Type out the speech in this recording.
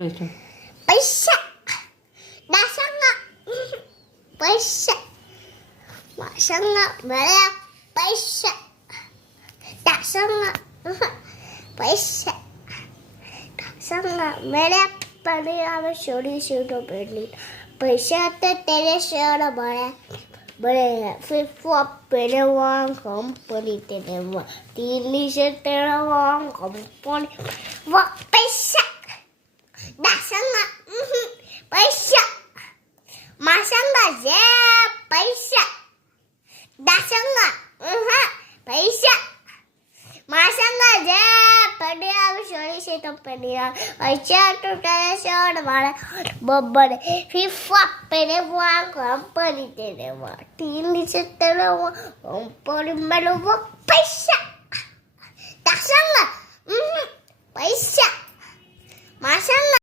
पैसा डासांगा पैसा माशांगा मला पैसा डासांगा पैसा डासांगा मेरा परिवार छोड़ी छोड़ो पेली पैसा तो तेरे शहर बड़ा बड़े फिर वो पेले वहाँ कंपनी तेरे वहाँ तीन से तेरा वहाँ कंपनी वो पैसा डासांगा पैसा माशांगा जे पैसा डासांगा पैसा माशांगा जे परिवार छोड़ी से तो परिवार पैसा तो तेरे शहर बड़ा बब्बर फिर वो पेले वहाँ कंपनी तेरे वहाँ तीन से तेरा वहाँ कंपनी में वो पैसा डासांगा पैसा माशांगा